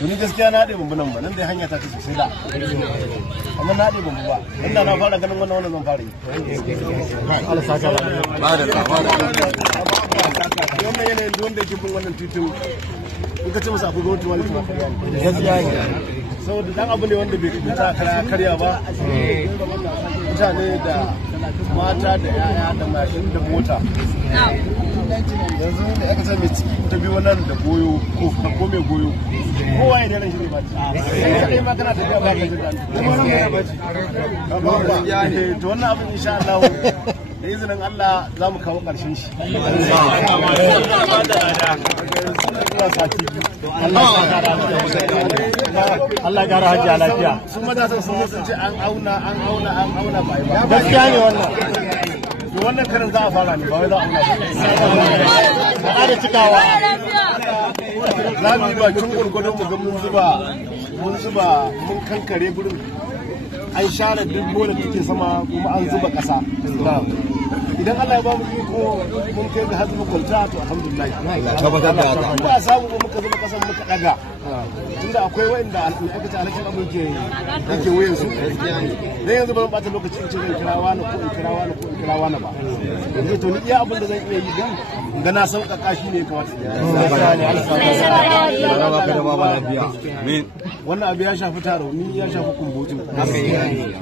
ni gaskiya na haɗe bambu nan ba nan dai hanya ta ce sosai da amma na haɗe bambu ba inda na fara ganin wannan zan fara yi Allah saka ba da wannan yanayin da wanda yake bin wannan titin in ka ce masa akwai gwamnati wani kuma gaskiya ne saboda dan abu ne wanda bai ta karya ba mutane da mata da yaya da mashin da mota yanzu da aka mai ciki ta biyu wannan da goyo ko mai goyo kowa ya daren shi ne ba ci ma kana tafiya ba ka jin daɗi to wannan abin insha Allah da izinin Allah za mu kawo ƙarshen shi Allah gara hajji a lafiya sun matasan sun ce an auna ba gaskiya ne wannan karin za a fara ne ba wai za a auna ba da cikawa za mu yi bakin gwargwadon mu ga mun zuba mun kankare gurin an share duk bola da take sama kuma an zuba ƙasa idan Allah ya ba mu iko mun kai ga hazmu kwalta to alhamdulillah ba a samu muka zuba ƙasan muka daga tunda akwai wanda aka ta alakin abin ke wayan su dan yanzu ba zan bata lokaci in ce zan kira wani ko in kira wani ba yanzu to ni iya abin da zan iya yi dan ga na sauƙaƙa shi ne kamata wannan abu ya shafi taro ni ya shafi kumbotin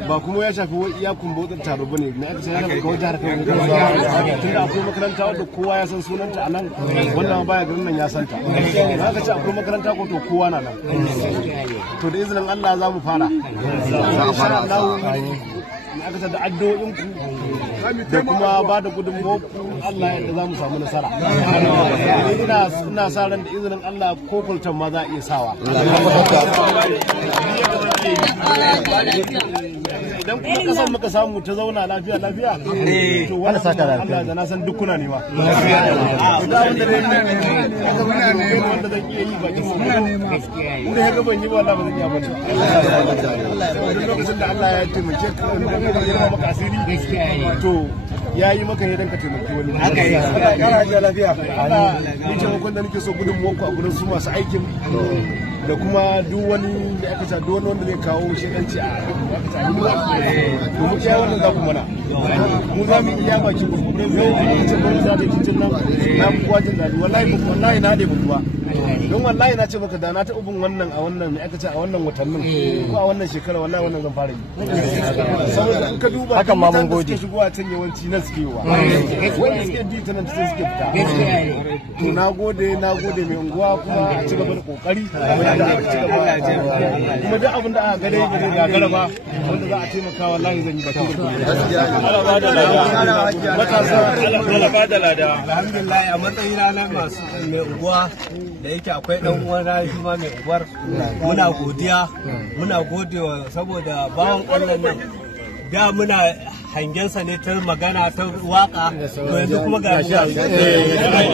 ba kuma ya shafi iya kumbotin taro bane na aka ce ya shafi kawai jihar Kano tunda akwai makaranta wadda kowa ya san sunanta a nan wannan baya garin nan ya santa na aka ce akwai makaranta ko to kowa na nan to da izinin Allah za mu fara insha Allah aka ce da addu'o'inku da kuma ba da gudunmuwarku Allah yadda za mu samu nasara ina sa ran da izinin Allah ko kultan ma za a iya sawa idan kuma kasan muka samu ta zauna lafiya to wani saka Allah da na san duk kuna nema da wanda zan iya yi ba inda ya gaban yi ba Allah ba zan iya ba lokacin da Allah ya taimake ka ya maka asiri to ya yi maka ne don ka taimaki wani haka yi kara ji lafiya ana ni taimakon da nake so gudunmuwanku a gurin su masu aikin da kuma duk wani da aka ta duk wani wanda zai kawo shekanci a to mu kiyaye wannan za ku mana mu za mu iya baki gurgurin zai yi ce ba za ta cincin nan na kuwa jin daɗi wallahi na dai ba don wallahi na ce maka da na taɓa bin wannan a wannan ne aka ce a wannan watannin ko a wannan shekara wallahi wannan zan fara yi saboda in ka duba hakan ma mun gode shigowa can yawanci na suke wa wanda suke bi ta nan sai suke fita to na gode mai unguwa kuma a ci gaba da kokari kuma duk abin da aka gare gare gagara ba wanda za a taimaka wallahi zan yi baki Allah ba da lada matasa Allah ba da lada alhamdulillah a matsayina na masu mai unguwa da yake akwai dan uwana shi ma mai unguwar muna godiya muna godewa saboda bawan Allah nan da muna hangensa ne ta magana ta waka to yanzu kuma ga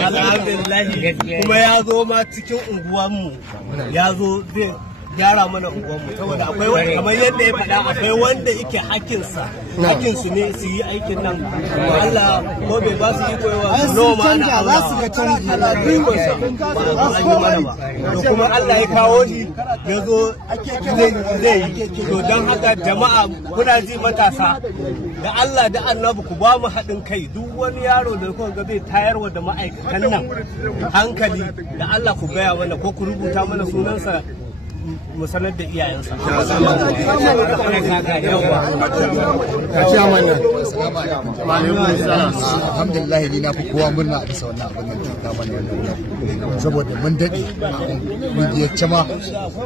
alhamdulillah kuma ya zo ma cikin unguwanmu ya zo zai gyara mana unguwanmu saboda akwai kamar yadda ya faɗa akwai wanda yake hakinsu ne su yi aikin nan Allah ko bai ba su yi koyewa su noma na Allah za su ga canji Allah bikonsa ba an yi mana ba to kuma Allah ya kawo shi ya zo zai yi to don haka jama'a kuna ji matasa da Allah da annabi ku ba mu haɗin kai duk wani yaro da kuka ga bai tayarwa da ma'aikatan nan hankali da Allah ku gaya mana ko ku rubuta mana sunansa mu sanar da iyayensa. Alhamdulillah ni na fi kowa murna a bisa wannan abin da ta mana wannan saboda mun daɗe mun je ma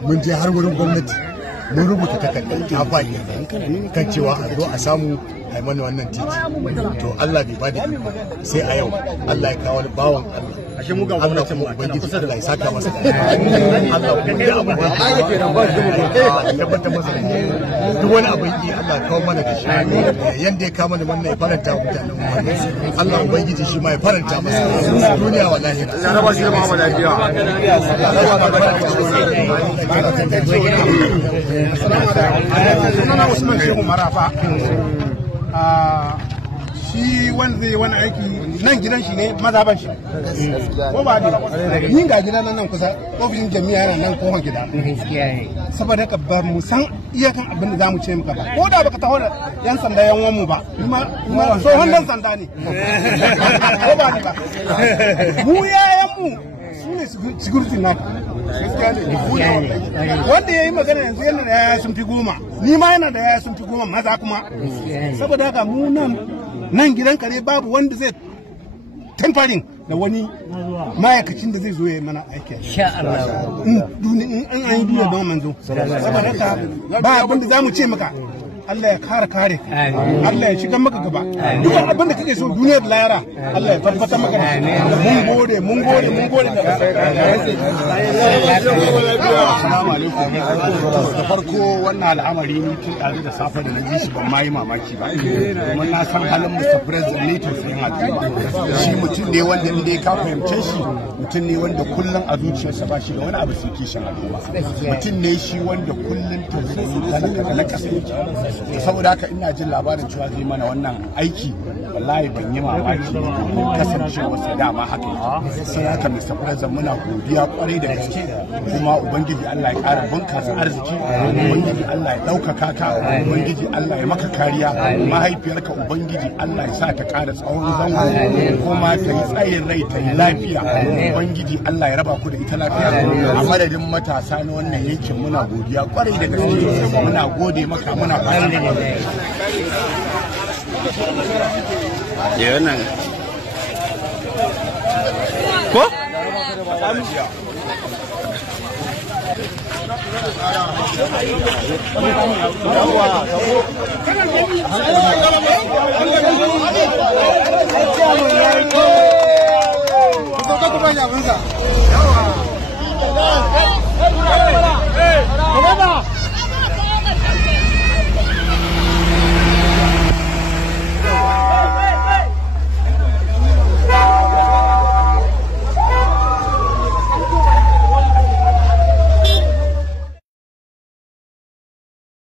mun je har wurin gwamnati mun rubuta takardar ta faɗi kan cewa a zo a samu a mana wannan titi to Allah bai bada iko sai a yau Allah ya kawo wani bawan Allah ashe mu ga gwamnati mu ubangiji Allah ya saka masa Allah ya abu da ake nan ba shi mu tabbata masa duk wani abin yi Allah ya kawo mana da shi yanda ya kawo mana wannan ya faranta wa mutanen mu Allah ubangiji shi ma ya faranta masa duniya wa lahira ya ba shi da Muhammad Abiya sunana Usman Shehu Marafa shi wanda zai wani aiki nan gidan shi ne mazaban shi ko ba ne ni ga gidan nan kusa ofishin jami'a yana nan kofar gida saboda ka ba mu san iyakan abin da zamu ce maka ba ko da baka taho da yan sanda yan uwan mu ba kuma tsohon dan sanda ne ko ba ne ba mu yayan mu su ne security na wanda ya yi magana yanzu yana da yaya sun fi 10 ni ma yana da yaya sun fi 10 maza kuma saboda haka mu nan gidan kare babu wanda zai tamfarin da wani ma'aikacin da zai zo ya mana aiki in an yi duniya don manzo saboda haka ba abin da za mu ce maka Allah ya kare Allah ya shiga maka gaba dukkan abin da kake so duniyar layara Allah ya tabbatar maka mun gode da assalamu alaikum da farko wannan al'amari ni tun ɗazu da safe da na ji shi ban ma yi mamaki ba domin na san halin Mr. President ne tausayin al'umma shi mutum ne wanda in dai ka fahimce shi mutum ne wanda kullum a zuciyarsa ba shi da wani abu sai kishin al'umma mutum ne shi wanda kullum tausayin talaka da na ƙasa yake saboda haka ina jin labarin cewa zai mana wannan aiki wallahi ban yi mamaki kasancewarsa dama haka sai haka Mr. President muna godiya kwarai da gaske kuma ubangiji Allah ya ƙara bunkasa arziki ubangiji Allah ya ɗaukaka ka ubangiji Allah ya maka kariya mahaifiyarka ubangiji Allah ya sa ta ƙara tsawon zango kuma ta yi tsayin rai ta yi lafiya ubangiji Allah ya raba ku da ita lafiya a madadin matasa na wannan yankin muna godiya kwarai da gaske muna gode maka muna fara ya nan ko? Yawa.